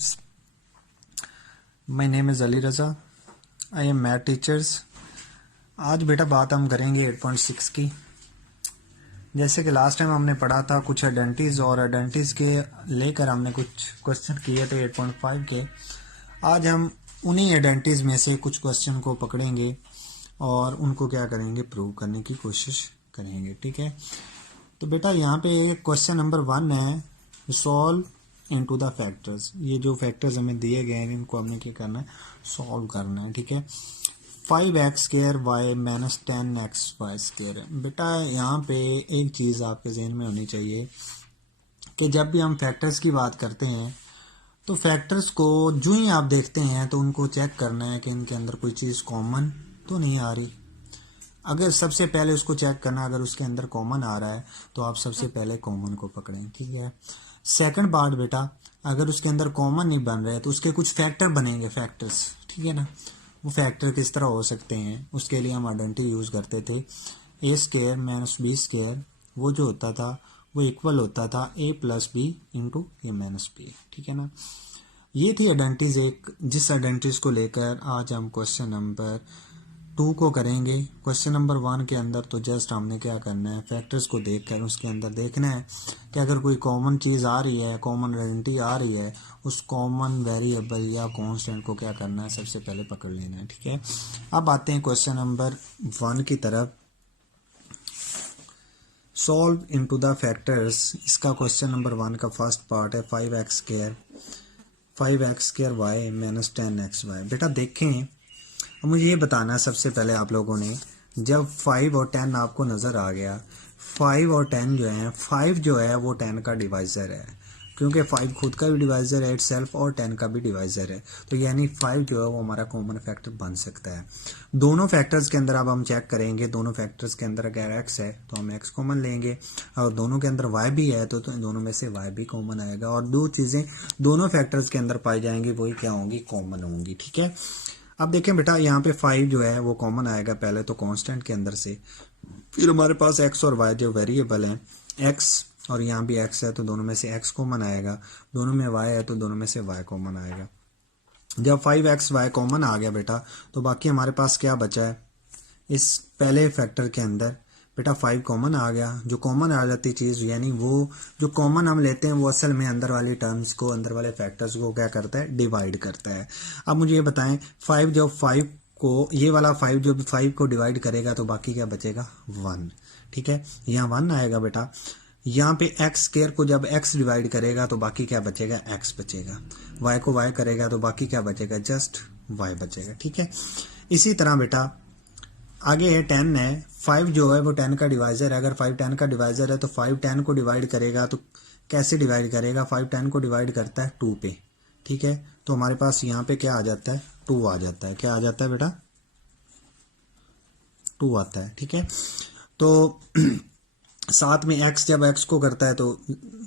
students. My name is Ali Raza. I am math teachers. आज बेटा बात हम करेंगे 8.6 की। जैसे कि लास्ट टाइम हमने पढ़ा था कुछ आइडेंटिटीज और आइडेंटिटीज के लेकर हमने कुछ क्वेश्चन किए थे 8.5 के। आज हम उन्हीं आइडेंटिटीज में से कुछ क्वेश्चन को पकड़ेंगे और उनको क्या करेंगे, प्रूव करने की कोशिश करेंगे। ठीक है, तो बेटा यहाँ पे क्वेश्चन नंबर 1 है, सॉल्व इनटू द फैक्टर्स। ये जो फैक्टर्स हमें दिए गए हैं इनको हमने क्या करना है, सॉल्व करना है। ठीक है, 5x² y माइनस 10xy²। बेटा यहाँ पे एक चीज़ आपके जहन में होनी चाहिए कि जब भी हम फैक्टर्स की बात करते हैं तो फैक्टर्स को जो ही आप देखते हैं तो उनको चेक करना है कि इनके अंदर कोई चीज़ कॉमन तो नहीं आ रही। अगर सबसे पहले उसको चेक करना, अगर उसके अंदर कॉमन आ रहा है तो आप सबसे पहले कॉमन को पकड़ें। ठीक है, सेकंड पार्ट बेटा, अगर उसके अंदर कॉमन नहीं बन रहे तो उसके कुछ फैक्टर बनेंगे, फैक्टर्स। ठीक है ना, वो फैक्टर किस तरह हो सकते हैं, उसके लिए हम आइडेंटिटी यूज़ करते थे। a² माइनस b², वो जो होता था वो इक्वल होता था a plus B into A minus B. ठीक है ना, ये थी आइडेंटिटीज एक, जिस आइडेंटिटीज को लेकर आज हम क्वेश्चन नंबर 2 को करेंगे। क्वेश्चन नंबर 1 के अंदर तो जस्ट हमने क्या करना है, फैक्टर्स को देखकर उसके अंदर देखना है कि अगर कोई कॉमन चीज़ आ रही है, कॉमन आइडेंटिटी आ रही है, उस कॉमन वेरिएबल या कांस्टेंट को क्या करना है, सबसे पहले पकड़ लेना है। ठीक है, अब आते हैं क्वेश्चन नंबर 1 की तरफ। सॉल्व इनटू द फैक्टर्स, इसका क्वेश्चन नंबर 1 का फर्स्ट पार्ट है 5x² y माइनस 10xy। बेटा देखें, अब मुझे ये बताना है सबसे पहले आप लोगों ने, जब 5 और 10 आपको नज़र आ गया, 5 और 10 जो है, 5 जो है वो 10 का डिवाइज़र है, क्योंकि 5 खुद का भी डिवाइज़र है इटसेल्फ और 10 का भी डिवाइज़र है, तो यानी 5 जो है वो हमारा कॉमन फैक्टर बन सकता है। दोनों फैक्टर्स के अंदर अब हम चेक करेंगे, दोनों फैक्टर्स के अंदर अगर x है तो हम x कॉमन लेंगे, और दोनों के अंदर y भी है तो दोनों में से y भी कॉमन आएगा, और दो चीज़ें दोनों फैक्टर्स के अंदर पाई जाएंगी वही क्या होंगी, कॉमन होंगी। ठीक है, अब देखें बेटा, यहाँ पे 5 जो है वो कॉमन आएगा पहले तो कांस्टेंट के अंदर से, फिर हमारे पास x और y जो वेरिएबल हैं, x और यहाँ भी x है तो दोनों में से x कॉमन आएगा, दोनों में y है तो दोनों में से y कॉमन आएगा। जब 5xy कॉमन आ गया बेटा तो बाकी हमारे पास क्या बचा है, इस पहले फैक्टर के अंदर बेटा 5 कॉमन आ गया। जो कॉमन आ जाती चीज़, यानी वो जो कॉमन हम लेते हैं वो असल में अंदर वाली टर्म्स को, अंदर वाले फैक्टर्स को क्या करता है, डिवाइड करता है। अब मुझे ये बताएं, 5 जब 5 को, ये वाला 5 जब 5 को डिवाइड करेगा तो बाकी क्या बचेगा, 1। ठीक है, यहाँ 1 आएगा बेटा। यहाँ पे x² को जब x डिवाइड करेगा तो बाकी क्या बचेगा, x बचेगा। y को y करेगा तो बाकी क्या बचेगा, जस्ट y बचेगा। ठीक है, इसी तरह बेटा आगे है 10 है, 5 जो है वो 10 का डिवाइज़र है। अगर 5 10 का डिवाइज़र है तो 5 10 को डिवाइड करेगा तो कैसे डिवाइड करेगा, 5 10 को डिवाइड करता है 2 पे। ठीक है, तो हमारे पास यहाँ पे क्या आ जाता है, 2 आ जाता है। क्या आ जाता है बेटा, 2 आता है। ठीक है, तो साथ में x जब x को करता है तो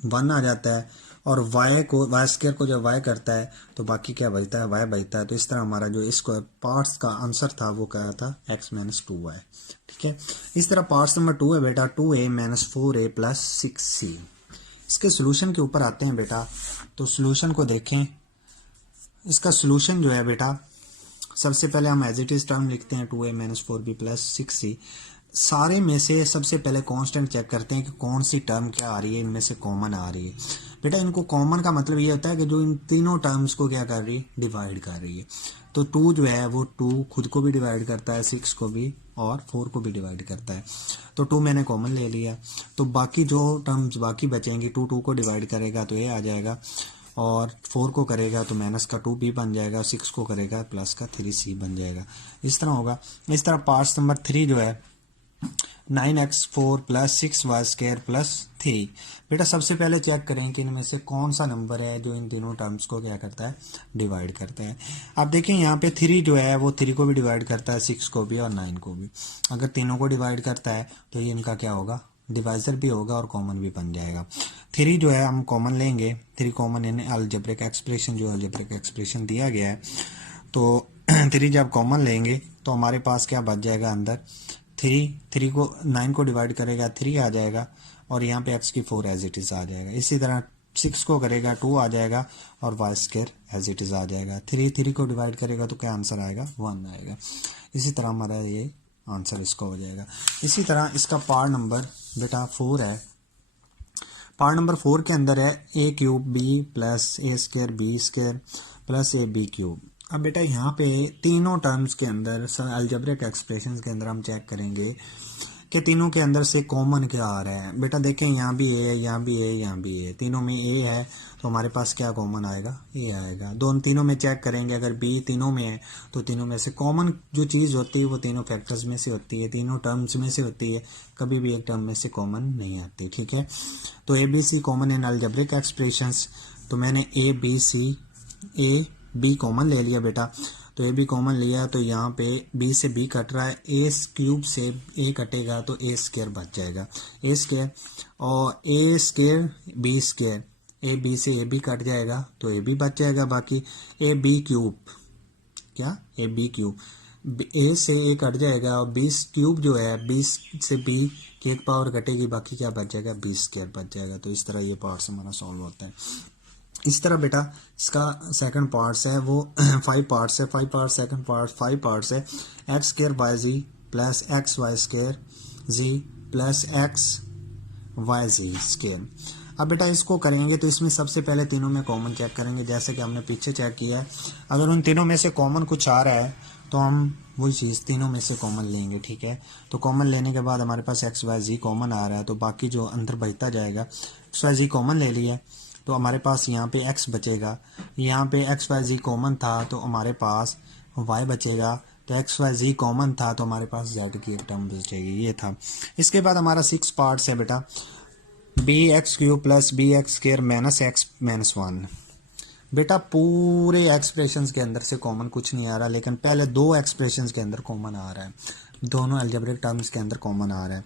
1 आ जाता है, और y को, y² को जब y करता है तो बाकी क्या बचता है, y बचता है। तो इस तरह हमारा जो इसको पार्ट्स का आंसर था वो क्या था, x माइनस 2y। ठीक है, इस तरह पार्ट्स नंबर 2 है बेटा 2a minus 4a plus 6c। इसके सोल्यूशन के ऊपर आते हैं बेटा, तो सोल्यूशन को देखें। इसका सोल्यूशन जो है बेटा, सबसे पहले हम एज इट इज टर्म लिखते हैं 2a minus 4b plus 6c। सारे में से सबसे पहले कांस्टेंट चेक करते हैं कि कौन सी टर्म क्या आ रही है, इनमें से कॉमन आ रही है। बेटा इनको कॉमन का मतलब ये होता है कि जो इन तीनों टर्म्स को क्या कर रही है, डिवाइड कर रही है। तो 2 जो है वो 2 खुद को भी डिवाइड करता है, 6 को भी, और 4 को भी डिवाइड करता है। तो 2 मैंने कॉमन ले लिया, तो बाकी जो टर्म्स बाकी बचेंगी, 2 को डिवाइड करेगा तो ये आ जाएगा, और 4 को करेगा तो माइनस का 2b बन जाएगा, 6 को करेगा प्लस का 3c बन जाएगा। इस तरह होगा। इस तरह पार्ट्स नंबर 3 जो है 9x4 प्लस 6y² प्लस 3। बेटा सबसे पहले चेक करें कि इनमें से कौन सा नंबर है जो इन तीनों टर्म्स को क्या करता है, डिवाइड करता है। अब देखें यहाँ पे 3 जो है वो 3 को भी डिवाइड करता है, 6 को भी और 9 को भी। अगर तीनों को डिवाइड करता है तो ये इनका क्या होगा, डिवाइजर भी होगा और कॉमन भी बन जाएगा। 3 जो है हम कॉमन लेंगे, 3 कॉमन इन अलजेब्रिक एक्सप्रेशन, जो अलजेब्रिक एक्सप्रेशन दिया गया है, तो 3 जब कॉमन लेंगे तो हमारे पास क्या बच जाएगा अंदर, 3 को 9 को डिवाइड करेगा 3 आ जाएगा, और यहाँ पे x की 4 एज इट इज आ जाएगा। इसी तरह 6 को करेगा 2 आ जाएगा और Y square as it is आ जाएगा। 3 को डिवाइड करेगा तो क्या आंसर आएगा 1 आएगा। इसी तरह हमारा ये आंसर इसका हो जाएगा। इसी तरह इसका पार्ट नंबर बेटा 4 है। पार्ट नंबर 4 के अंदर है A cube B plus A square B square plus A B cube. अब बेटा यहाँ पे तीनों टर्म्स के अंदर अलजेब्रिक एक्सप्रेशंस के अंदर हम चेक करेंगे कि तीनों के अंदर से कॉमन क्या आ रहा है। बेटा देखें यहाँ भी ए, यहाँ भी ए, यहाँ भी ए, तीनों में ए है तो हमारे पास क्या कॉमन आएगा, ए आएगा। दोनों तीनों में चेक करेंगे, अगर बी तीनों में है तो तीनों में से कॉमन जो चीज़ होती है वो तीनों फैक्टर्स में से होती है, तीनों टर्म्स में से होती है, कभी भी एक टर्म में से कॉमन नहीं आती। ठीक है, तो A B C common in algebraic expressions. तो मैंने ए बी कॉमन ले लिया बेटा, तो ए बी कॉमन लिया तो यहाँ पे बी से बी कट रहा है, ए क्यूब से ए कटेगा तो ए स्क्वायर बच जाएगा, ए स्क्वायर, और A square B square, A B से ए बी कट जाएगा तो ए बी बच जाएगा। बाकी ए बी क्यूब, क्या ए बी क्यूब, ए से ए कट जाएगा और बी क्यूब जो है 20 से बी की एक पावर कटेगी, बाकी क्या बच जाएगा, बी स्क्वायर बच जाएगा। तो इस तरह ये पार्ट्स हमारा सॉल्व होता है। इस तरह बेटा इसका सेकंड पार्ट्स है वो 5 पार्ट्स है, 5 पार्ट सेकंड पार्ट 5 पार्ट्स है। एक्स स्क्वायर वाई जी प्लस एक्स वाई स्क्वायर जी प्लस एक्स वाई जी स्क्वायर। अब बेटा इसको करेंगे तो इसमें सबसे पहले तीनों में कॉमन चेक करेंगे, जैसे कि हमने पीछे चेक किया है। अगर उन तीनों में से कॉमन कुछ आ रहा है तो हम वही चीज़ तीनों में से कॉमन लेंगे। ठीक है, तो कॉमन लेने के बाद हमारे पास एक्स वाई जी कॉमन आ रहा है तो बाकी जो अंदर बचता जाएगा, एक्स वाई जी कॉमन ले लिया तो हमारे पास यहाँ पे x बचेगा, यहाँ पे एक्स वाई जी कॉमन था तो हमारे पास y बचेगा, तो एक्स वाई जी कॉमन था तो हमारे पास z की एक टर्म बचेगी, ये था। इसके बाद हमारा 6 पार्ट्स है बेटा, B X cube plus B X square minus X minus 1। बेटा पूरे एक्सप्रेशंस के अंदर से कॉमन कुछ नहीं आ रहा, लेकिन पहले 2 एक्सप्रेशंस के अंदर कॉमन आ रहा है, दोनों अलजेब्रिक टर्म्स के अंदर कॉमन आ रहा है।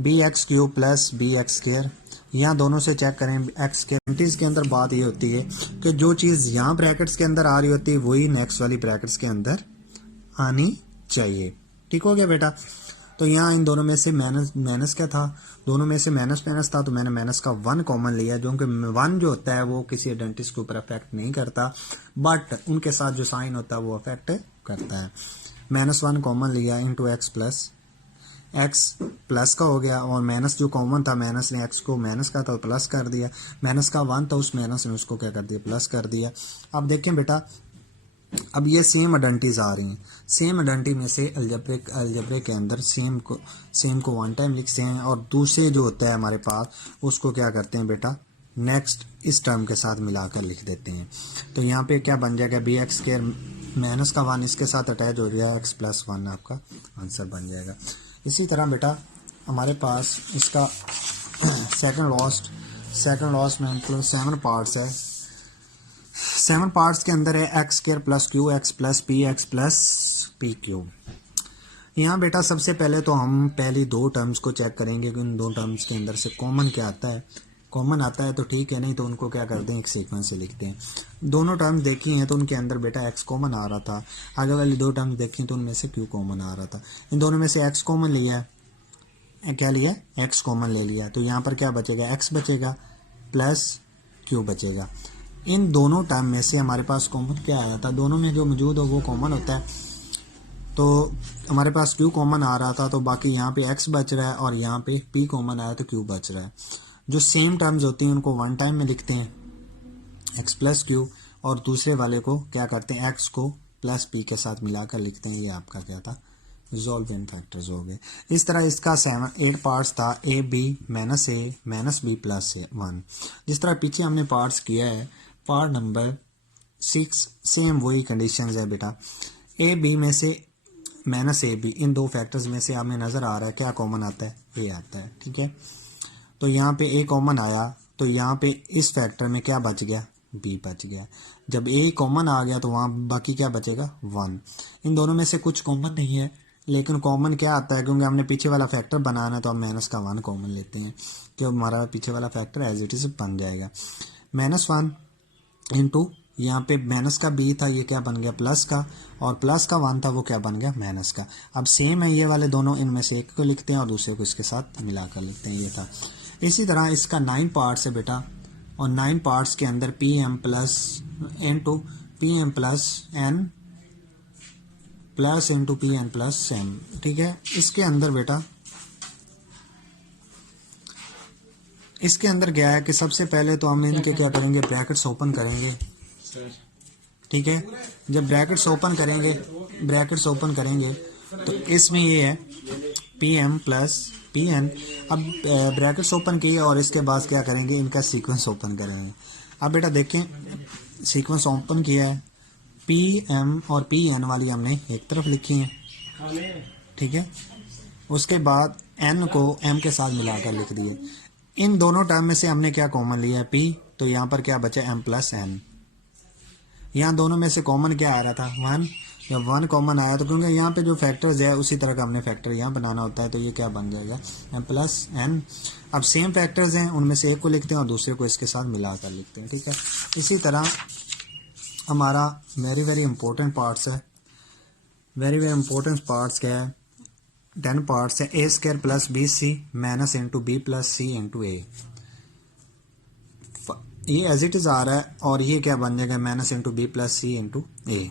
B X cube plus B X square, यहाँ दोनों से चेक करें एक्स के अंदर बात ये होती है कि जो चीज़ यहाँ ब्रैकेट्स के अंदर आ रही होती है वही नेक्स्ट वाली ब्रैकेट्स के अंदर आनी चाहिए। ठीक हो गया बेटा, तो यहाँ इन दोनों में से माइनस क्या था, दोनों में से माइनस था तो मैंने माइनस का 1 कॉमन लिया, जो कि 1 जो होता है वो किसी आइडेंटिटी के ऊपर अफेक्ट नहीं करता, बट उनके साथ जो साइन होता है वो अफेक्ट करता है। -1 कॉमन लिया इंटू एक्स प्लस का हो गया, और माइनस जो कॉमन था माइनस ने एक्स को माइनस का था प्लस कर दिया, माइनस का 1 था उस माइनस ने उसको क्या कर दिया, प्लस कर दिया। अब देखें बेटा, अब ये सेम आइडेंटिटीज आ रही हैं, सेम आइडेंटिटी में से अलजेब्रिक के अंदर सेम को 1 टाइम लिखते हैं और दूसरे जो होता है हमारे पास उसको क्या करते हैं बेटा, नेक्स्ट इस टर्म के साथ मिलाकर लिख देते हैं। तो यहाँ पे क्या बन जाएगा, बी एक्स स्क्वायर माइनस का 1 इसके साथ अटैच हो जाएगा, एक्स प्लस 1 आपका आंसर बन जाएगा। इसी तरह बेटा हमारे पास इसका सेकंड लॉस्ट में मतलब 7 पार्ट्स है। 7 पार्ट्स के अंदर है X square plus Q x plus P Q. यहाँ बेटा सबसे पहले तो हम पहली 2 टर्म्स को चेक करेंगे कि इन 2 टर्म्स के अंदर से कॉमन क्या आता है। कॉमन आता है तो ठीक है, नहीं तो उनको क्या करते हैं, एक सीक्वेंस से लिखते हैं। दोनों टर्म्स देखी हैं तो उनके अंदर बेटा एक्स कॉमन आ रहा था, आगे वाली 2 टर्म्स देखी तो उनमें से क्यू कॉमन आ रहा था। इन दोनों में से एक्स कॉमन लिया है, क्या लिया, एक्स कॉमन ले लिया, तो यहाँ पर क्या बचेगा, एक्स बचेगा प्लस क्यू बचेगा। इन दोनों टर्म में से हमारे पास कॉमन क्या आया था, दोनों में जो मौजूद हो वो कॉमन होता है, तो हमारे पास क्यू कॉमन आ रहा था तो बाकी यहाँ पे एक्स बच रहा है और यहाँ पे पी कॉमन आया तो क्यू बच रहा है। जो सेम टर्म्स होती हैं उनको 1 टाइम में लिखते हैं, एक्स प्लस क्यू, और दूसरे वाले को क्या करते हैं, एक्स को प्लस पी के साथ मिलाकर लिखते हैं। ये आपका क्या था, रिजॉल्वेंट फैक्टर्स हो गए। इस तरह इसका 8 पार्ट्स था, A B minus A minus B plus 1। जिस तरह पीछे हमने पार्ट्स किया है, पार्ट नंबर 6 सेम वही कंडीशंस है बेटा। ए बी में से माइनस ए बी, इन 2 फैक्टर्स में से हमें नज़र आ रहा है क्या कॉमन आता है, ए आता है। ठीक है, तो यहाँ पे ए कॉमन आया तो यहाँ पे इस फैक्टर में क्या बच गया, बी बच गया। जब ए कॉमन आ गया तो वहाँ बाकी क्या बचेगा, 1। इन दोनों में से कुछ कॉमन नहीं है, लेकिन कॉमन क्या आता है, क्योंकि हमने पीछे वाला फैक्टर बनाना है तो हम माइनस का 1 कॉमन लेते हैं, तो हमारा पीछे वाला फैक्टर एज इट इज बन जाएगा। -1 इंटू यहाँ पे माइनस का बी था, ये क्या बन गया, प्लस का, और प्लस का 1 था वो क्या बन गया, माइनस का। अब सेम है ये वाले दोनों, इनमें से एक को लिखते हैं और दूसरे को इसके साथ मिलाकर लिखते हैं, ये था। इसी तरह इसका 9 पार्ट्स है बेटा, और 9 पार्ट्स के अंदर P M plus N two P M plus N plus into P N plus M. ठीक है, इसके अंदर बेटा इसके अंदर क्या है कि सबसे पहले तो हम इनके क्या करेंगे, ब्रैकेट्स ओपन करेंगे। ठीक है, जब ब्रैकेट्स ओपन करेंगे तो इसमें ये है P M plus P N. अब ब्रैकेट्स ओपन किए और इसके बाद क्या करेंगे, इनका सीक्वेंस ओपन करेंगे। अब बेटा देखें, सीक्वेंस ओपन किया है, पी एम और पी एन वाली हमने एक तरफ लिखी है। ठीक है, उसके बाद एन को एम के साथ मिलाकर लिख दिए। इन दोनों टर्म में से हमने क्या कॉमन लिया है, पी, तो यहाँ पर क्या बचा, एम प्लस एन। यहाँ दोनों में से कॉमन क्या आ रहा था, 1। जब 1 कॉमन आया तो क्योंकि यहाँ पे जो फैक्टर्स है उसी तरह का हमने फैक्टर यहाँ बनाना होता है, तो ये क्या बन जाएगा, एम प्लस एन। अब सेम फैक्टर्स हैं, उनमें से एक को लिखते हैं और दूसरे को इसके साथ मिलाकर लिखते हैं। ठीक है, इसी तरह हमारा वेरी इंपॉर्टेंट पार्ट्स है, वेरी इंपॉर्टेंट पार्ट्स क्या है, 10 पार्ट्स है। A square plus B C minus into B plus C into A. ये एज इट इज आ रहा है और ये क्या बन जाएगा, minus into B plus C into A.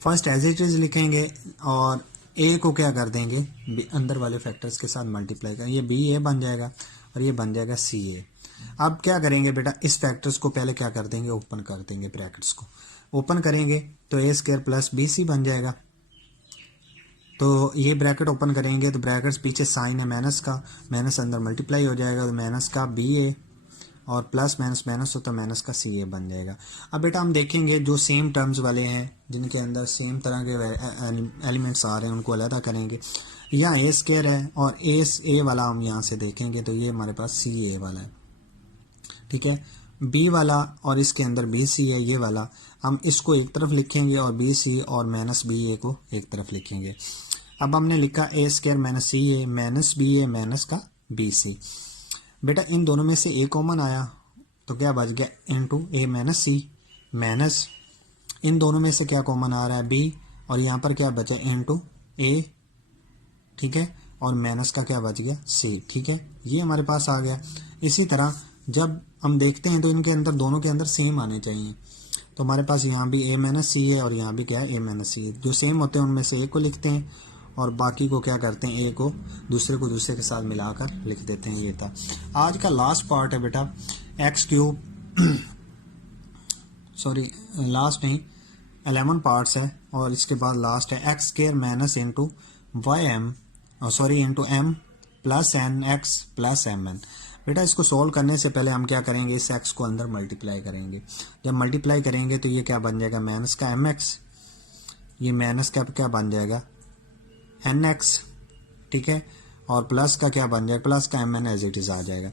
First as it is लिखेंगे और ए को क्या कर देंगे, अंदर वाले फैक्टर्स के साथ मल्टीप्लाई करेंगे, ये बी ए बन जाएगा और ये बन जाएगा सी ए। अब क्या करेंगे बेटा, इस फैक्टर्स को पहले क्या कर देंगे, ओपन कर देंगे, ब्रैकेट्स को ओपन करेंगे तो ए स्क्वायर प्लस बी सी बन जाएगा। तो ये ब्रैकेट ओपन करेंगे तो ब्रैकेट्स पीछे साइन है माइनस का, माइनस अंदर मल्टीप्लाई हो जाएगा तो माइनस का बी ए और प्लस माइनस माइनस हो तो माइनस का सी ए बन जाएगा। अब बेटा हम देखेंगे जो सेम टर्म्स वाले हैं, जिनके अंदर सेम तरह के एलिमेंट्स आ रहे हैं, उनको अलग करेंगे। यहाँ ए स्क्वायर है और ए वाला हम यहाँ से देखेंगे तो ये हमारे पास सी ए वाला है। ठीक है, बी वाला और इसके अंदर बी सी है, ये वाला हम इसको एक तरफ लिखेंगे और बी सी और माइनस बी ए को एक तरफ लिखेंगे। अब हमने लिखा ए स्क्वायर माइनस सी ए माइनस बी ए माइनस का बी सी। बेटा इन दोनों में से ए कॉमन आया तो क्या बच गया, into A minus C minus इन दोनों में से क्या कॉमन आ रहा है, बी, और यहाँ पर क्या बचा, इंटू ए। ठीक है, और माइनस का क्या बच गया, सी। ठीक है, ये हमारे पास आ गया। इसी तरह जब हम देखते हैं तो इनके अंदर दोनों के अंदर सेम आने चाहिए, तो हमारे पास यहाँ भी ए माइनस सी है और यहाँ भी क्या है, ए माइनस सी है। जो सेम होते हैं उनमें से एक को लिखते हैं और बाकी को क्या करते हैं, ए को दूसरे के साथ मिलाकर लिख देते हैं। ये था आज का लास्ट पार्ट है बेटा, एक्स क्यूब सॉरी लास्ट नहीं 11 पार्ट्स है और इसके बाद लास्ट है X square minus into Y M sorry into M plus N X plus M N. बेटा इसको सोल्व करने से पहले हम क्या करेंगे, इस एक्स को अंदर मल्टीप्लाई करेंगे। जब मल्टीप्लाई करेंगे तो ये क्या बन जाएगा, माइनस का एम एक्स, ये माइनस का क्या बन जाएगा, एन एक्स। ठीक है, और प्लस का क्या बन जाएगा, प्लस का M N as it is आ जाएगा।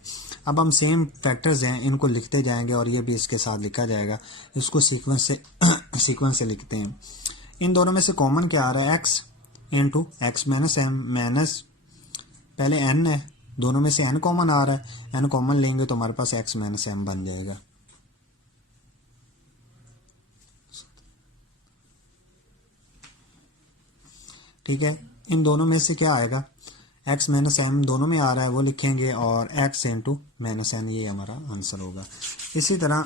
अब हम सेम फैक्टर्स हैं, इनको लिखते जाएंगे और ये भी इसके साथ लिखा जाएगा। इसको सीक्वेंस से लिखते हैं। इन दोनों में से कॉमन क्या आ रहा है, X into X minus M minus पहले एन है, दोनों में से एन कॉमन आ रहा है, एन कॉमन लेंगे तो हमारे पास एक्स माइनस एम बन जाएगा। ठीक है, इन दोनों में से क्या आएगा, एक्स माइनस एम दोनों में आ रहा है वो लिखेंगे और एक्स इंटू माइनस एन, ये हमारा आंसर होगा। इसी तरह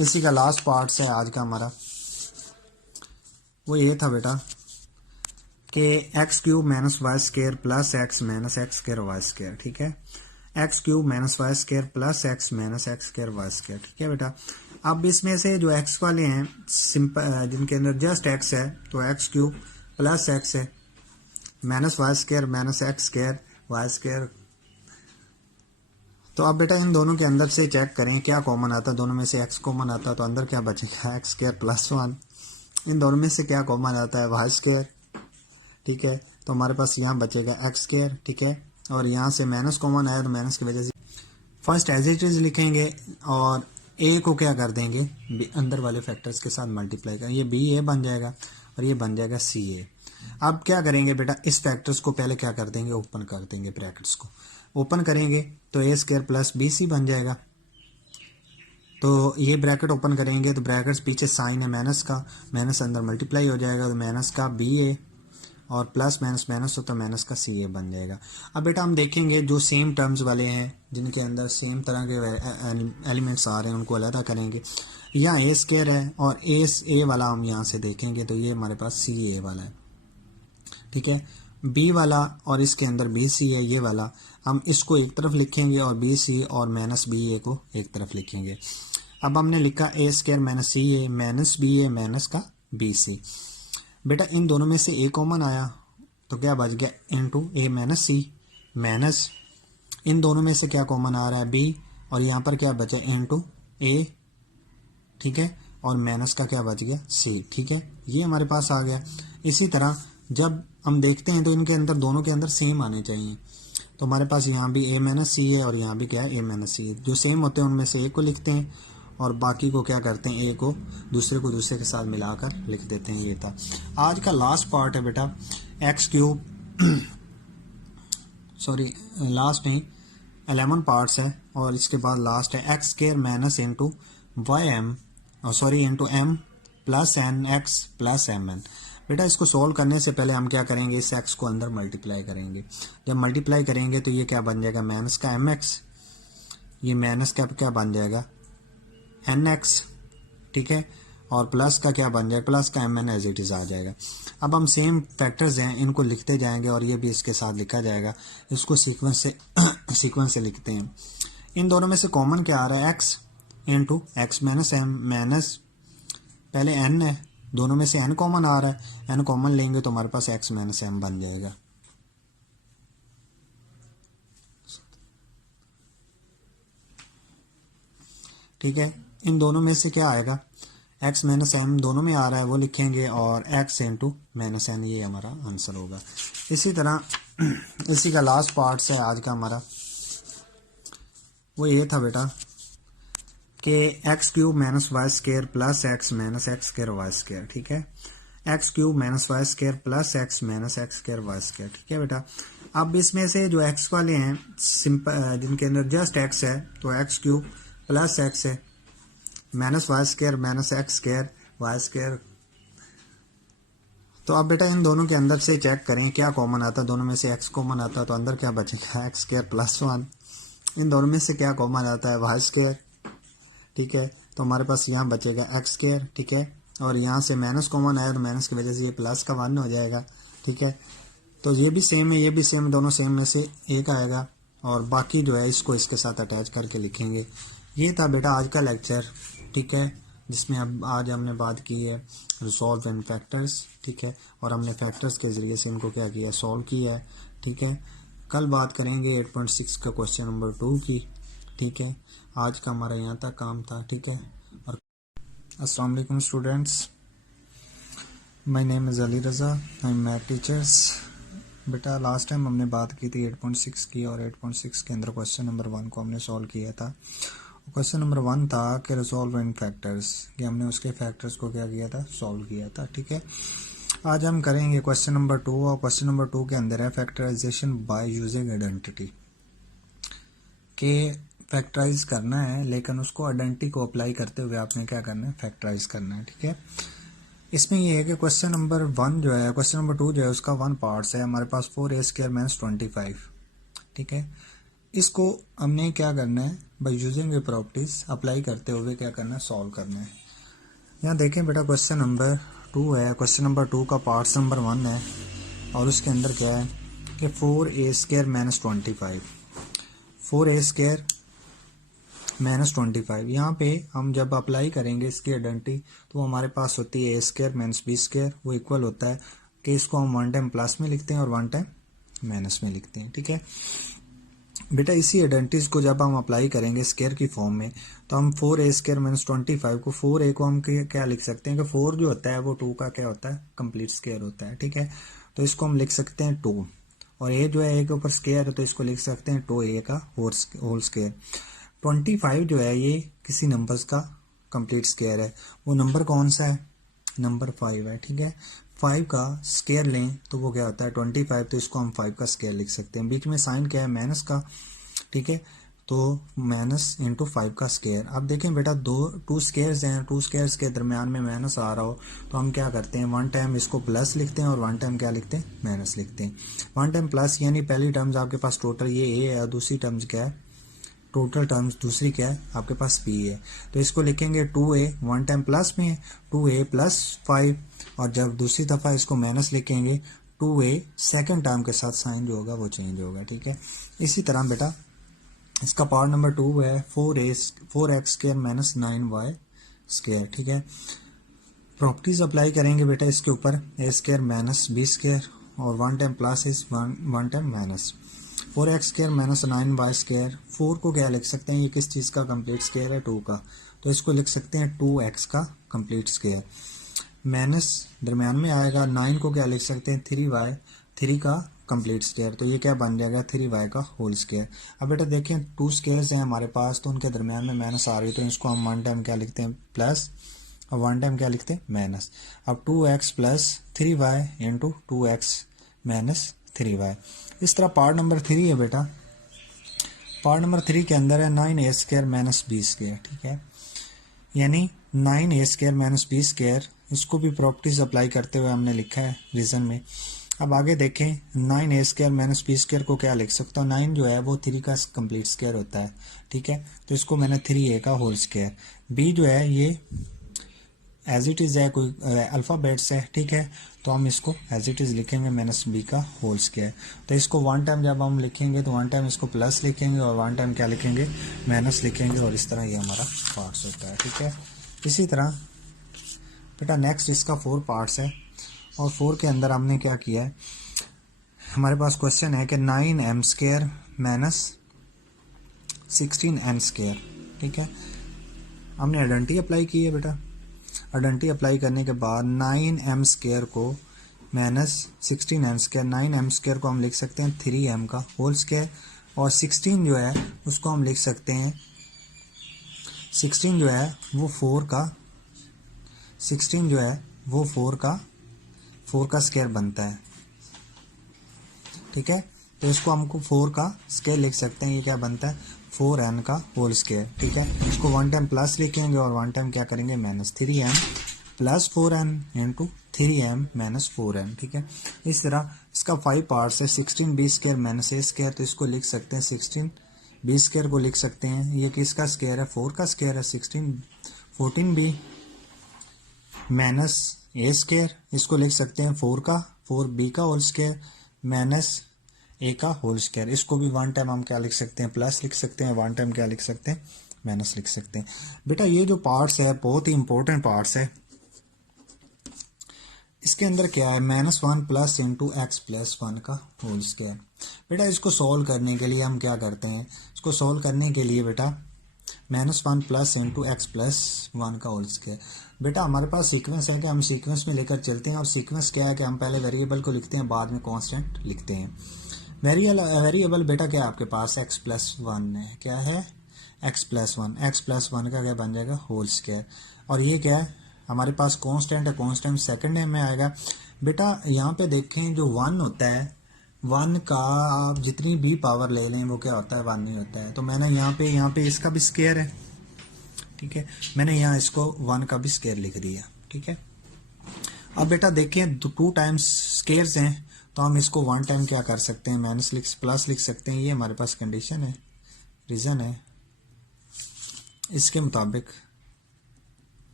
इसी का लास्ट पार्ट है आज का हमारा, वो ये था बेटा कि X cube minus Y square plus X minus X square Y square. ठीक है, X cube minus Y square plus X minus X square Y square. ठीक है बेटा, अब इसमें से जो एक्स वाले हैं सिंपल, जिनके अंदर जस्ट एक्स है, तो एक्स क्यूब प्लस एक्स है minus Y square minus X square Y square. तो अब बेटा इन दोनों के अंदर से चेक करें क्या कॉमन आता है, दोनों में से एक्स कॉमन आता है तो अंदर क्या बचेगा, एक्स स्क्वायर प्लस 1। इन दोनों में से क्या कॉमन आता है, वाई स्क्वायर। ठीक है, तो हमारे पास यहाँ बचेगा एक्स स्क्वायर। ठीक है, और यहाँ से माइनस कॉमन आया तो माइनस की वजह से फर्स्ट एज इट इज लिखेंगे और ए को क्या कर देंगे, अंदर वाले फैक्टर्स के साथ मल्टीप्लाई करेंगे, ये बी ए बन जाएगा और ये बन जाएगा सी ए। अब क्या करेंगे बेटा, इस फैक्टर्स को पहले क्या कर देंगे, ओपन कर देंगे, ब्रैकेट्स को ओपन करेंगे तो ए स्क्वायर प्लस बी सी बन जाएगा। तो ये ब्रैकेट ओपन करेंगे तो ब्रैकेट्स पीछे साइन है माइनस का, माइनस अंदर मल्टीप्लाई हो जाएगा तो माइनस का बी ए और प्लस माइनस माइनस हो तो माइनस का सी ए बन जाएगा। अब बेटा हम देखेंगे जो सेम टर्म्स वाले हैं जिनके अंदर सेम तरह के एलिमेंट्स आ रहे हैं उनको अलग करेंगे। यहाँ ए स्क्वायर है और ए वाला हम यहाँ से देखेंगे तो ये हमारे पास सी ए वाला है, ठीक है। बी वाला और इसके अंदर बी सी है ये वाला, हम इसको एक तरफ लिखेंगे और बी सी और माइनस बी ए को एक तरफ लिखेंगे। अब हमने लिखा ए स्क्वायर माइनस सी ए माइनस बी ए माइनस का बी सी। बेटा इन दोनों में से ए कॉमन आया तो क्या बच गया into A minus C minus इन दोनों में से क्या कॉमन आ रहा है बी और यहाँ पर क्या बचा इंटू ए, ठीक है, और माइनस का क्या बच गया सी, ठीक है, ये हमारे पास आ गया। इसी तरह जब हम देखते हैं तो इनके अंदर दोनों के अंदर सेम आने चाहिए, तो हमारे पास यहाँ भी ए माइनस सी है और यहाँ भी क्या है ए माइनस सी है। जो सेम होते हैं उनमें से एक को लिखते हैं और बाकी को क्या करते हैं ए को दूसरे के साथ मिलाकर लिख देते हैं। ये था आज का लास्ट पार्ट है बेटा एक्स क्यूब सॉरी लास्ट नहीं 11 पार्ट्स है और इसके बाद लास्ट है X square minus into Y M sorry into M plus N X plus M N. बेटा इसको सॉल्व करने से पहले हम क्या करेंगे, इस एक्स को अंदर मल्टीप्लाई करेंगे। जब मल्टीप्लाई करेंगे तो ये क्या बन जाएगा माइनस का एम एक्स, ये माइनस का क्या बन जाएगा एन एक्स, ठीक है, और प्लस का क्या बन जाएगा प्लस का M N as it is आ जाएगा। अब हम सेम फैक्टर्स हैं इनको लिखते जाएंगे और ये भी इसके साथ लिखा जाएगा। इसको सीक्वेंस से लिखते हैं। इन दोनों में से कॉमन क्या आ रहा है X into X minus M minus पहले एन है, दोनों में से एन कॉमन आ रहा है, एन कॉमन लेंगे तो हमारे पास एक्स माइनस एम बन जाएगा, ठीक है। इन दोनों में से क्या आएगा एक्स माइनस एम दोनों में आ रहा है वो लिखेंगे और एक्स इंटू माइनस एन ये हमारा आंसर होगा। इसी तरह इसी का लास्ट पार्ट है आज का हमारा, वो ये था बेटा कि X cube minus Y square plus X minus X square Y square, ठीक है, X cube minus Y square plus X minus X square Y square, ठीक है बेटा। अब इसमें से जो एक्स वाले हैं सिंपल जिनके अंदर जस्ट एक्स है तो एक्स क्यूब प्लस एक्स है minus Y square minus X square Y square. तो अब बेटा इन दोनों के अंदर से चेक करें क्या कॉमन आता है, दोनों में से एक्स कॉमन आता है तो अंदर क्या बचेगा एक्स स्क्वायर प्लस वन। इन दोनों में से क्या कॉमन आता है वाई स्क्वायर, ठीक है, तो हमारे पास यहाँ बचेगा एक्स स्क्वायर, ठीक है, और यहाँ से माइनस कॉमन आया तो माइनस की वजह से ये प्लस का वन हो जाएगा, ठीक है। तो ये भी सेम है ये भी सेम, दोनों सेम में से एक आएगा और बाकी जो है इसको इसके साथ अटैच करके लिखेंगे। ये था बेटा आज का लेक्चर, ठीक है, जिसमें अब आज हमने बात की है रिजॉल्व इन फैक्टर्स, ठीक है, और हमने फैक्टर्स के ज़रिए से इनको क्या किया सॉल्व किया है, ठीक है। कल बात करेंगे 8.6 का क्वेश्चन नंबर 2 की, ठीक है। आज का हमारा यहाँ तक काम था, ठीक है। और अस्सलाम वालेकुम students, my name is Ali Raza, I am math teachers. बेटा लास्ट टाइम हमने बात की थी 8.6 की और 8.6 के अंदर क्वेश्चन नंबर 1 को हमने सॉल्व किया था। क्वेश्चन नंबर 1 था कि रिजॉल्व इन फैक्टर्स, कि हमने उसके फैक्टर्स को क्या किया था सॉल्व किया था, ठीक है। आज हम करेंगे क्वेश्चन नंबर 2 और क्वेश्चन नंबर 2 के अंदर है फैक्टराइजेशन बाय यूजिंग आइडेंटिटी, कि फैक्टराइज करना है लेकिन उसको आइडेंटिटी को अप्लाई करते हुए आपने क्या करना है फैक्टराइज करना है, ठीक है। इसमें ये है कि क्वेश्चन नंबर 1 जो है क्वेश्चन नंबर 2 जो है उसका 1 पार्ट्स है हमारे पास 4a स्क्वायर माइनस 25, ठीक है। इसको हमने क्या करना है by using A properties apply करते हुए क्या करना है सॉल्व करना है। यहाँ देखें बेटा क्वेश्चन नंबर 2 है, क्वेश्चन नंबर 2 का पार्ट्स नंबर 1 है और उसके अंदर क्या है कि 4a square minus 25, 4a square minus 25। यहाँ पे हम जब अप्लाई करेंगे इसकी आइडेंटिटी तो हमारे पास होती है a square minus B square, वो इक्वल होता है कि इसको हम 1 टाइम प्लस में लिखते हैं और 1 टाइम माइनस में लिखते हैं, ठीक है बेटा। इसी आइडेंटिटीज को जब हम अप्लाई करेंगे स्क्वायर की फॉर्म में तो हम 4a स्क्वायर माइनस 25 को 4a को हम क्या लिख सकते हैं कि 4 जो होता है वो 2 का क्या होता है कंप्लीट स्क्वायर होता है, ठीक है। तो इसको हम लिख सकते हैं 2 और a जो है a के ऊपर स्क्वायर है तो इसको लिख सकते हैं 2a का होल स्क्वायर। 25 जो है ये किसी नंबर्स का कंप्लीट स्क्वायर है, वो नंबर कौन सा है नंबर 5 है, ठीक है। 5 का स्क्वायर लें तो वो क्या होता है 25, तो इसको हम 5 का स्क्वायर लिख सकते हैं। बीच में साइन क्या है माइनस का, ठीक है। तो माइनस इंटू 5 का स्केयर। अब देखें बेटा टू स्केयर्स हैं, टू स्केयर्स के दरमियान में माइनस आ रहा हो तो हम क्या करते हैं, वन टाइम इसको प्लस लिखते हैं और वन टाइम क्या लिखते हैं, माइनस लिखते हैं। वन टाइम प्लस यानी पहली टर्म्स आपके पास टोटल ये ए है और दूसरी टर्म्स क्या है, टोटल टर्म्स दूसरी क्या है आपके पास बी है। तो इसको लिखेंगे 2a, वन टाइम प्लस में है 2a प्लस 5, और जब दूसरी दफ़ा इसको माइनस लिखेंगे 2a सेकेंड टर्म के साथ साइन जो होगा वो चेंज होगा। ठीक है, इसी तरह बेटा इसका पार्ट नंबर 2 है 4x square minus 9y square. ठीक है, प्रॉपर्टीज अप्लाई करेंगे बेटा इसके ऊपर, ए स्क्वायर माइनस बी स्क्वायर और one time plus is one time minus 4x square minus 9y square. 4 को क्या लिख सकते हैं, ये किस चीज़ का कंप्लीट स्क्वायर है, 2 का, तो इसको लिख सकते हैं 2x का कंप्लीट स्क्वायर। माइनस दरम्यान में आएगा, 9 को क्या लिख सकते हैं 3y, 3 का कंप्लीट स्क्वायर, तो ये क्या बन जाएगा 3y का होल स्क्वायर। अब बेटा देखें टू स्क्वायर्स हैं हमारे पास तो उनके दरमियान में माइनस आ रही है, तो इसको हम वन टाइम क्या लिखते हैं प्लस और वन टाइम क्या लिखते हैं माइनस। अब 2x plus 3y into 2x minus 3y। इस तरह पार्ट नंबर 3 है बेटा, पार्ट नंबर 3 के अंदर है 9a square minus B square. ठीक है, यानी 9a square minus B square, इसको भी प्रॉपर्टीज अप्लाई करते हुए हमने लिखा है रीजन में। अब आगे देखें 9a square minus B square को क्या लिख सकता हूँ, 9 जो है वो 3 का कंप्लीट स्क्वायर होता है। ठीक है, तो इसको मैंने 3a का होल स्क्वायर, b जो है ये एज इट इज़ है, कोई अल्फ़ाबेट्स है। ठीक है, तो हम इसको एज इट इज़ लिखेंगे माइनस बी का होल स्क्वायर। तो इसको वन टाइम जब हम लिखेंगे तो वन टाइम इसको प्लस लिखेंगे और वन टाइम क्या लिखेंगे माइनस लिखेंगे, और इस तरह ये हमारा पार्ट्स होता है। ठीक है, इसी तरह बेटा नेक्स्ट इसका 4 पार्ट्स है, और 4 के अंदर हमने क्या किया है, हमारे पास क्वेश्चन है कि 9m square minus 16n square. ठीक है, हमने आइडेंटिटी अप्लाई की है बेटा, आइडेंटिटी अप्लाई करने के बाद 9m स्क्वायर को minus 16n square, 9m square को हम लिख सकते हैं 3m का होल स्क्वायर, और 16 जो है उसको हम लिख सकते हैं, 16 जो है वो 4 का, 16 जो है वो 4 का स्क्वायर बनता है। ठीक है, तो इसको हमको 4 का स्क्वायर लिख सकते हैं, ये क्या बनता है 4n का होल स्क्वायर। ठीक है, इसको वन टाइम प्लस लिखेंगे और वन टाइम क्या करेंगे minus, 3m plus 4n into 3m minus 4n। ठीक है, इस तरह इसका 5 पार्ट्स है, 16b square minus a square, तो इसको लिख सकते हैं 16b स्क्वायर को लिख सकते हैं, ये किसका स्क्वायर है 4 का स्क्वायर है, 14b माइनस a स्क्वायर, इसको लिख सकते हैं 4b का होल स्क्वायर माइनस a का होल स्क्वायर। इसको भी वन टाइम हम क्या लिख सकते हैं प्लस लिख सकते हैं, वन टाइम क्या लिख सकते हैं माइनस लिख सकते हैं। बेटा ये जो पार्ट्स है बहुत ही इंपॉर्टेंट पार्ट्स है, इसके अंदर क्या है -1 प्लस इंटू एक्स प्लस 1 का होल स्क्वायर। बेटा इसको सॉल्व करने के लिए हम क्या करते हैं, इसको सॉल्व करने के लिए बेटा -1 प्लस इंटू एक्स प्लस 1 का होल स्क्वायर। बेटा हमारे पास सीक्वेंस है कि हम सीक्वेंस में लेकर चलते हैं, और सीक्वेंस क्या है कि हम पहले वेरिएबल को लिखते हैं बाद में कांस्टेंट लिखते हैं। वेरिएबल बेटा क्या है आपके पास x प्लस 1 है, क्या है x प्लस 1 का क्या बन जाएगा होल स्क्वायर, और ये क्या है हमारे पास कांस्टेंट है, कांस्टेंट सेकंड में आएगा। बेटा यहाँ पे देखें जो 1 होता है, 1 का आप जितनी भी पावर ले लें वो क्या होता है 1 नहीं होता है, तो मैंने यहाँ पे इसका भी स्क्वायर है। ठीक है, मैंने यहाँ इसको 1 का भी स्क्वायर लिख दिया। ठीक है, अब बेटा देखें 2 टाइम्स स्क्वायर्स हैं, तो हम इसको 1 टाइम क्या कर सकते हैं माइनस प्लस लिख सकते हैं, ये हमारे पास कंडीशन है, रीजन है, इसके मुताबिक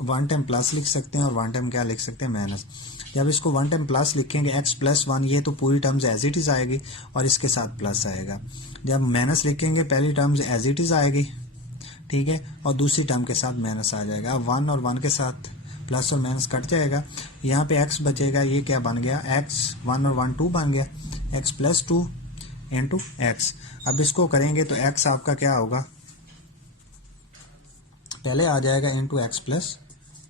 वन टाइम प्लस लिख सकते हैं और वन टाइम क्या लिख सकते हैं माइनस। जब इसको 1 टाइम प्लस लिखेंगे x प्लस 1, ये तो पूरी टर्म्स एज इट इज़ आएगी और इसके साथ प्लस आएगा। जब माइनस लिखेंगे पहली टर्म्स एज इट इज़ आएगी, ठीक है, और दूसरी टर्म के साथ माइनस आ जाएगा। अब 1 और 1 के साथ प्लस और माइनस कट जाएगा, यहाँ पे x बचेगा, ये क्या बन गया x 1 और 1 2 बन गया, x प्लस 2 इंटू एक्स। अब इसको करेंगे तो x आपका क्या होगा, पहले आ जाएगा इंटू एक्स प्लस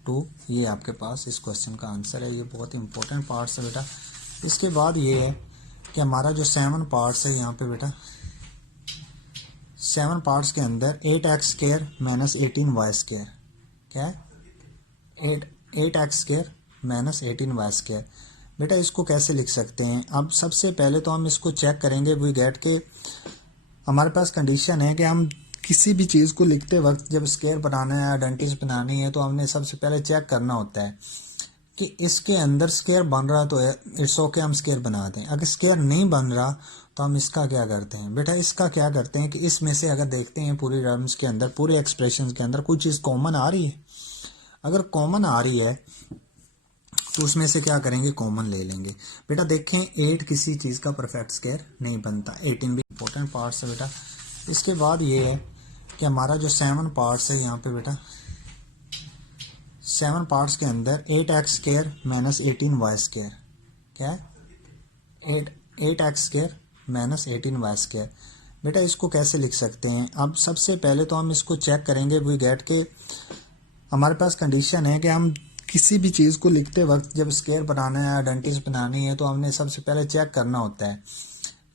2, ये आपके पास इस क्वेश्चन का आंसर है। ये बहुत इंपॉर्टेंट पार्ट्स है बेटा। इसके बाद ये है कि हमारा जो 7 पार्ट्स है यहाँ पे बेटा, 7 पार्ट्स के अंदर 8x square minus 18y square, क्या है 8x square minus 18y square. बेटा इसको कैसे लिख सकते हैं? अब सबसे पहले तो हम इसको चेक करेंगे वी गेट के हमारे पास कंडीशन है कि हम किसी भी चीज़ को लिखते वक्त जब स्केयर बनाना है, आइडेंटिटी बनानी है, तो हमने सबसे पहले चेक करना होता है कि इसके अंदर स्केयर बन रहा तो है, इट्स ओके हम स्केयर बना दें। अगर स्केयर नहीं बन रहा तो हम इसका क्या करते हैं? बेटा इसका क्या करते हैं कि इसमें से अगर देखते हैं पूरी टर्म्स के अंदर, पूरे एक्सप्रेशन के अंदर कोई चीज़ कॉमन आ रही है। अगर कॉमन आ रही है तो उसमें से क्या करेंगे? कॉमन ले लेंगे। बेटा देखें 8 किसी चीज़ का परफेक्ट स्केयर नहीं बनता, 18 भी इंपॉर्टेंट पार्ट्स है बेटा। इसके बाद ये है कि हमारा जो 7 पार्ट्स है यहाँ पे बेटा, 7 पार्ट्स के अंदर 8x square minus 18y square क्या है? 8x square minus 18y square. बेटा इसको कैसे लिख सकते हैं? अब सबसे पहले तो हम इसको चेक करेंगे वी गेट के हमारे पास कंडीशन है कि हम किसी भी चीज़ को लिखते वक्त जब स्केयर बनाना है, आइडेंटिटी बनानी है, तो हमने सबसे पहले चेक करना होता है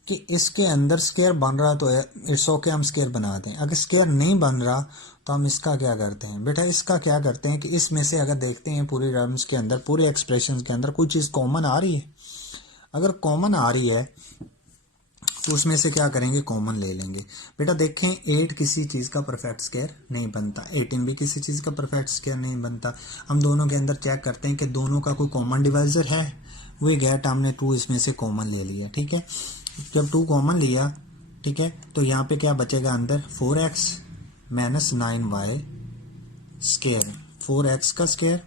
कि इसके अंदर स्केयर बन रहा तो है, इट्स ओके हम स्केयर बना दें। अगर स्केयर नहीं बन रहा तो हम इसका क्या करते हैं? बेटा इसका क्या करते हैं कि इसमें से अगर देखते हैं पूरी टर्म्स के अंदर, पूरे एक्सप्रेशन के अंदर कोई चीज़ कॉमन आ रही है। अगर कॉमन आ रही है तो उसमें से क्या करेंगे? कॉमन ले लेंगे। बेटा देखें 8 किसी चीज़ का परफेक्ट स्केयर नहीं बनता, 18 भी किसी चीज़ का परफेक्ट स्केयर नहीं बनता। हम दोनों के अंदर चेक करते हैं कि दोनों का कोई कॉमन डिवाइजर है। वी गेट हमने 2 इसमें से कॉमन ले लिया, ठीक है। जब 2 कॉमन लिया, ठीक है, तो यहाँ पे क्या बचेगा अंदर? 4x minus 9y square, 4x का स्केयर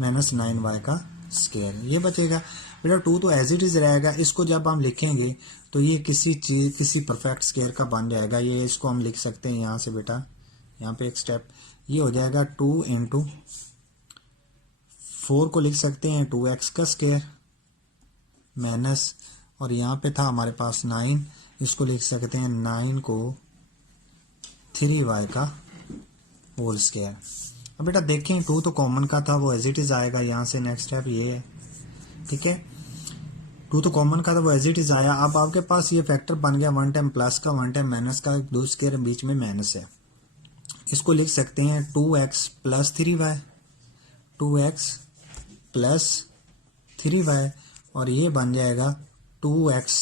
माइनस 9y का स्केयर, ये बचेगा। बेटा 2 तो एज इट इज रहेगा। इसको जब हम लिखेंगे तो ये किसी चीज़, किसी परफेक्ट स्केयर का बन जाएगा। ये इसको हम लिख सकते हैं यहाँ से बेटा, यहाँ पे एक स्टेप ये हो जाएगा 2 इंटू 4 को लिख सकते हैं 2x का स्केयर माइनस, और यहाँ पे था हमारे पास 9, इसको लिख सकते हैं 9 को 3y का होल स्केयर। अब बेटा देखें 2 तो कॉमन का था, वो एज इट इज आएगा। यहाँ से नेक्स्ट स्टेप ये है, ठीक है, 2 तो कॉमन का था, वो एज इट इज आया। अब आपके पास ये फैक्टर बन गया 1 टाइम प्लस का, 1 टाइम माइनस का, 2 स्केयर बीच में माइनस है। इसको लिख सकते हैं 2x plus 3y, 2x plus 3y, और ये बन जाएगा 2x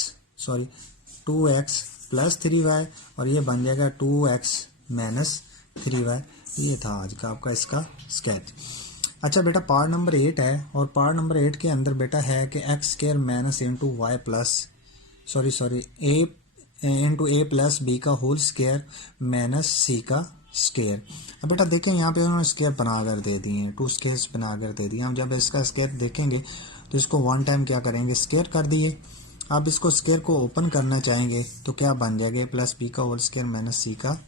प्लस 3y, और ये बन जाएगा 2x माइनस 3y। ये था आज का आपका इसका स्केच। अच्छा बेटा पार्ट नंबर 8 है, और पार्ट नंबर 8 के अंदर बेटा है कि X square minus into Y plus A into A plus B का होल स्केयर माइनस सी का स्केयर। अब बेटा देखें यहाँ पे उन्होंने स्केयर बनाकर दे दिए हैं, 2 स्केयर्स बनाकर दे दिए। हम जब इसका स्केयर देखेंगे तो इसको 1 टाइम क्या करेंगे? स्केयर कर दिए। अब इसको स्केयर को ओपन करना चाहेंगे तो क्या बन जाएगा? ए प्लस बी का होल स्केयर माइनस सी का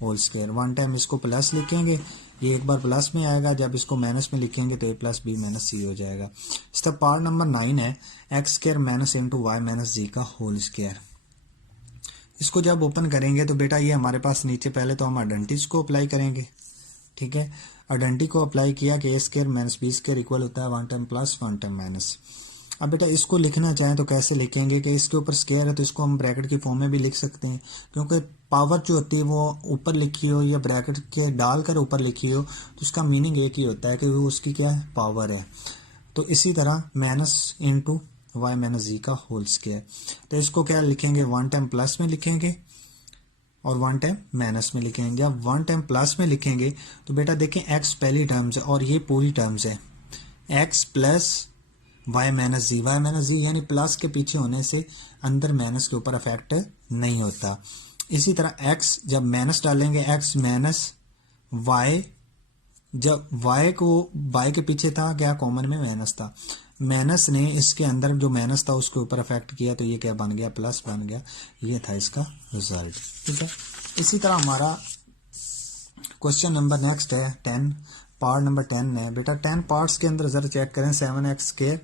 होल स्केयर। 1 टाइम इसको प्लस लिखेंगे, ये एक बार प्लस में आएगा, जब इसको माइनस में लिखेंगे तो A plus B minus C हो जाएगा। इसका पार्ट नंबर 9 है X square minus into Y minus G का होल स्केयर। इसको जब ओपन करेंगे तो बेटा ये हमारे पास नीचे पहले तो हम आइडेंटिटी को अप्लाई करेंगे, ठीक है। आइडेंटिटी को अप्लाई किया कि A square minus B square equal होता है 1 टाइम प्लस 1 टाइम माइनस। अब बेटा इसको लिखना चाहें तो कैसे लिखेंगे कि इसके ऊपर स्केयर है तो इसको हम ब्रैकेट की फॉर्म में भी लिख सकते हैं, क्योंकि पावर जो होती है वो ऊपर लिखी हो या ब्रैकेट के डालकर ऊपर लिखी हो तो उसका मीनिंग एक ही होता है कि वो उसकी क्या है? पावर है। तो इसी तरह minus into Y minus G का होल स्केयर। तो इसको क्या लिखेंगे? 1 टाइम प्लस में लिखेंगे और 1 टाइम माइनस में लिखेंगे। जब 1 टाइम प्लस में लिखेंगे तो बेटा देखें एक्स पहली टर्म्स है और ये पूरी टर्म्स है, एक्स प्लस वाई माइनस जी, वाई माइनस जी यानी प्लस के पीछे होने से अंदर माइनस के ऊपर अफेक्ट नहीं होता। इसी तरह एक्स जब माइनस डालेंगे, एक्स माइनस वाई, जब वाई को वाई के पीछे था क्या? कॉमन में माइनस था, माइनस ने इसके अंदर जो माइनस था उसके ऊपर अफेक्ट किया तो ये क्या बन गया? प्लस बन गया। ये था इसका रिजल्ट, ठीक है। इसी तरह हमारा क्वेश्चन नंबर नेक्स्ट है 10, पार्ट नंबर 10 है बेटा। 10 पार्ट्स के अंदर जरा चेक करें 7x square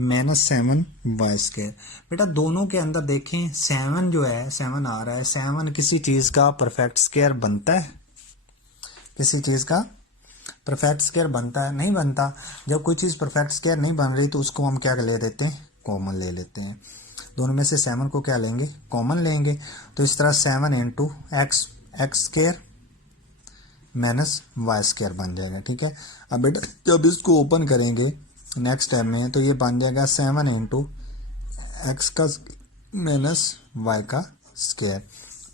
minus 7y square. बेटा दोनों के अंदर देखें 7 जो है, 7 आ रहा है, 7 किसी चीज का परफेक्ट स्केयर बनता है? किसी चीज का परफेक्ट स्केयर बनता है? नहीं बनता। जब कोई चीज परफेक्ट स्केयर नहीं बन रही तो उसको हम क्या ले देते हैं? कॉमन ले लेते हैं। दोनों में से 7 को क्या लेंगे? कॉमन लेंगे। तो इस तरह 7 into X square minus Y square बन जाएगा, ठीक है। अब बेटा जब इसको ओपन करेंगे नेक्स्ट स्टेप में, तो ये बन जाएगा 7 इंटू एक्स का माइनस वाई का स्क्वायर।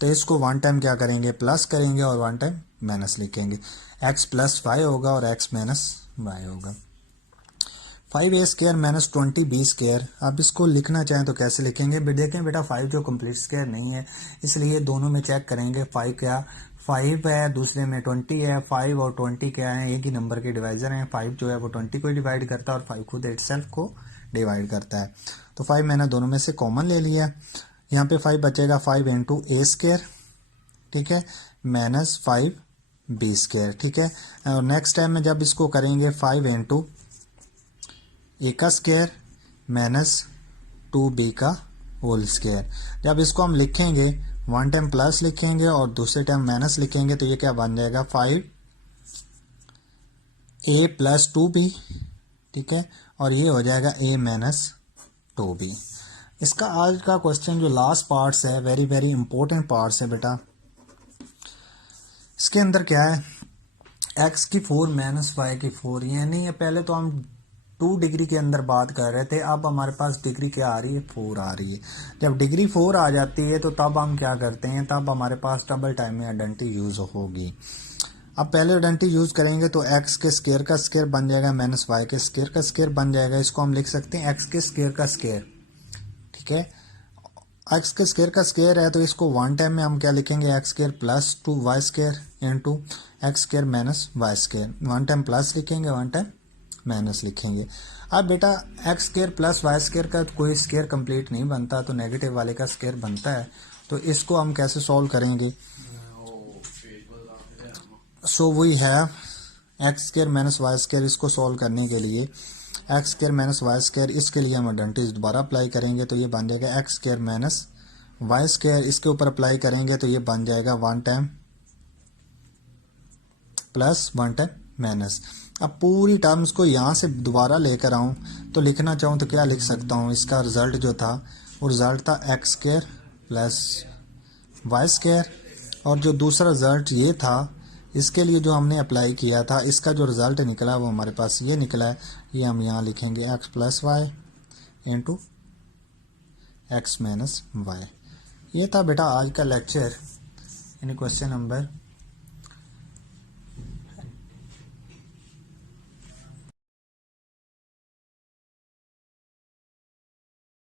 तो इसको वन टाइम क्या करेंगे, प्लस करेंगे और वन टाइम माइनस लिखेंगे। एक्स प्लस वाई होगा और एक्स माइनस वाई होगा। 5a square minus 20b square. आप इसको लिखना चाहें तो कैसे लिखेंगे, देखें बेटा 5 जो कंप्लीट स्क्वायर नहीं है, इसलिए दोनों में चेक करेंगे। 5 है, दूसरे में 20 है। 5 और 20 क्या है, एक ही नंबर के डिवाइजर हैं। 5 जो है वो 20 को डिवाइड करता है और 5 खुद इटसेल्फ को डिवाइड करता है। तो 5 मैंने दोनों में से कॉमन ले लिया। यहाँ पे 5 बचेगा 5 इंटू ए स्क्वायर, ठीक है, माइनस 5b स्क्वायर, ठीक है। और नेक्स्ट टाइम में जब इसको करेंगे 5 इंटू ए का स्क्वायर माइनस 2b का होल स्क्वायर। जब इसको हम लिखेंगे वन टाइम प्लस लिखेंगे और दूसरे टाइम माइनस लिखेंगे, तो ये क्या बन जाएगा 5a प्लस 2b, ठीक है, और ये हो जाएगा a माइनस 2b। इसका आज का क्वेश्चन जो लास्ट पार्ट्स है, वेरी वेरी इंपॉर्टेंट पार्ट्स है बेटा। इसके अंदर क्या है, x की 4 माइनस वाई की 4, यानी ये पहले तो हम 2 डिग्री के अंदर बात कर रहे थे, अब हमारे पास डिग्री क्या आ रही है, 4 आ रही है। जब डिग्री 4 आ जाती है तो तब हम क्या करते हैं, तब हमारे पास डबल टाइम में आइडेंटिटी यूज होगी। अब पहले आइडेंटिटी यूज करेंगे तो x के स्क्वायर का स्क्वायर बन जाएगा माइनस वाई के स्क्वायर का स्क्वायर बन जाएगा। इसको हम लिख सकते हैं x के स्क्वायर का स्क्वायर, ठीक है। x के स्क्वायर का स्क्वायर है तो इसको वन टाइम में हम क्या लिखेंगे, X square plus 2y square into X square minus Y square. One time plus लिखेंगे, वन टाइम माइनस लिखेंगे। अब बेटा X square plus Y square का कोई स्क्वायर कंप्लीट नहीं बनता, तो नेगेटिव वाले का स्क्वायर बनता है। तो इसको हम कैसे सॉल्व करेंगे, so we have X square minus Y square. इसको सॉल्व करने के लिए X square minus Y square, इसके लिए हम आइडेंटिटी दोबारा अप्लाई करेंगे, तो ये बन जाएगा X square minus Y square. इसके ऊपर अप्लाई करेंगे तो ये बन जाएगा one time plus one time minus. अब पूरी टर्म्स को यहाँ से दोबारा लेकर आऊँ तो लिखना चाहूँ तो क्या लिख सकता हूँ, इसका रिजल्ट जो था वो रिजल्ट था X square plus Y square, और जो दूसरा रिजल्ट ये था, इसके लिए जो हमने अप्लाई किया था, इसका जो रिजल्ट निकला वो हमारे पास ये निकला है। ये हम यहाँ लिखेंगे X plus Y into X minus Y. ये था बेटा आज का लेक्चर, यानी क्वेश्चन नंबर